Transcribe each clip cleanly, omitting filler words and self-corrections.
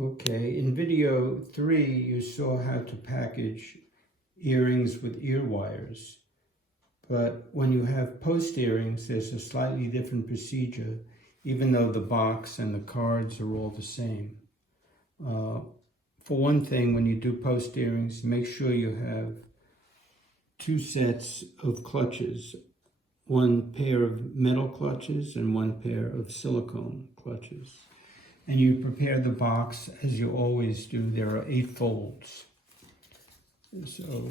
Okay, in video 3, you saw how to package earrings with ear wires. But when you have post earrings, there's a slightly different procedure, even though the box and the cards are all the same. For one thing, when you do post earrings, make sure you have 2 sets of clutches, 1 pair of metal clutches and 1 pair of silicone clutches. And you prepare the box as you always do. There are 8 folds. So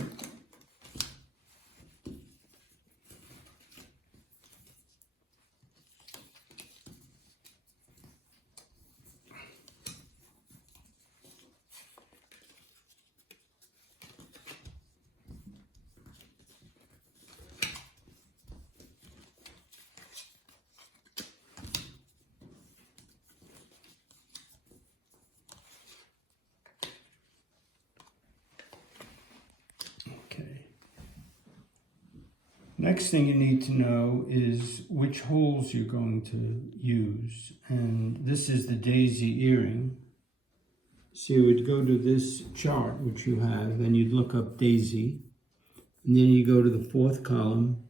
next thing you need to know is which holes you're going to use. And this is the daisy earring. So you would go to this chart, which you have, and you'd look up daisy. And then you go to the 4th column,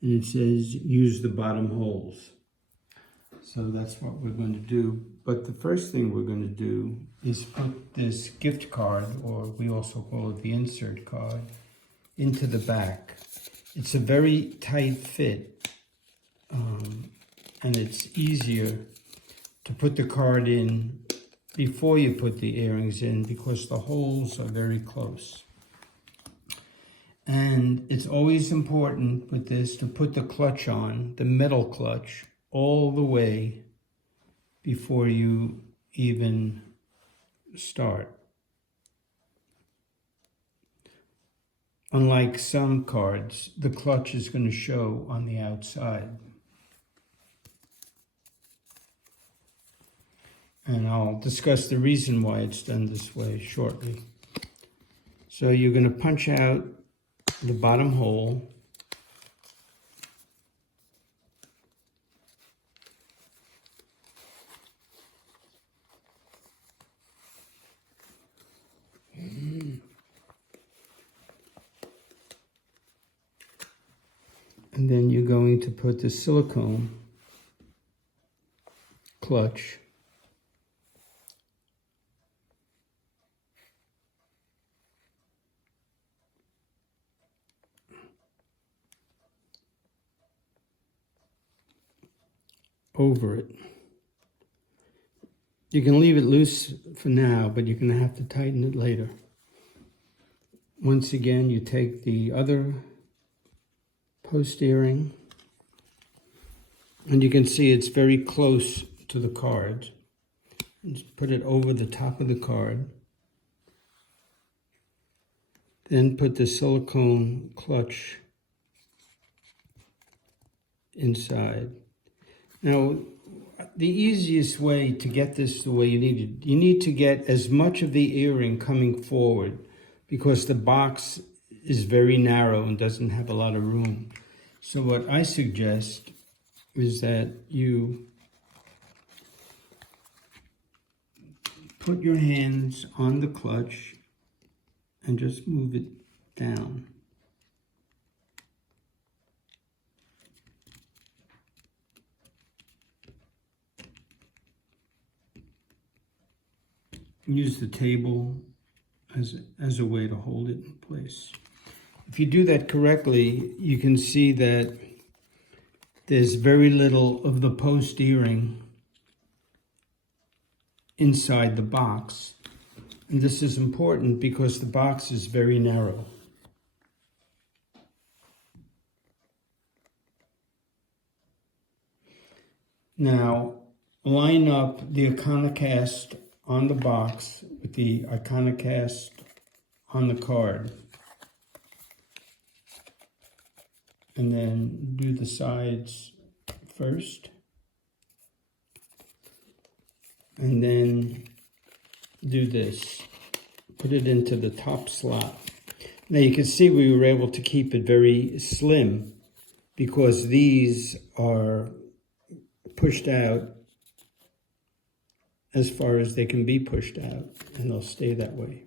and it says use the bottom holes. So that's what we're going to do. But the first thing we're going to do is put this gift card, or we also call it the insert card, into the back. It's a very tight fit, and it's easier to put the card in before you put the earrings in because the holes are very close. And it's always important with this to put the clutch on, the metal clutch, all the way before you even start. Unlike some cards, the clutch is going to show on the outside. And I'll discuss the reason why it's done this way shortly. So you're going to punch out the bottom hole. And then you're going to put the silicone clutch over it. You can leave it loose for now, but you're going to have to tighten it later. Once again, you take the other post earring, and you can see it's very close to the card. Just put it over the top of the card. Then put the silicone clutch inside. Now, the easiest way to get this the way you need to get as much of the earring coming forward because the box is very narrow and doesn't have a lot of room. So what I suggest is that you put your hands on the clutch and just move it down. Use the table as a way to hold it in place. If you do that correctly, you can see that there's very little of the post earring inside the box. And this is important because the box is very narrow. Now, line up the Iconocast on the box with the Iconocast on the card. And then do the sides first. And then do this. Put it into the top slot. Now you can see we were able to keep it very slim because these are pushed out as far as they can be pushed out, and they'll stay that way.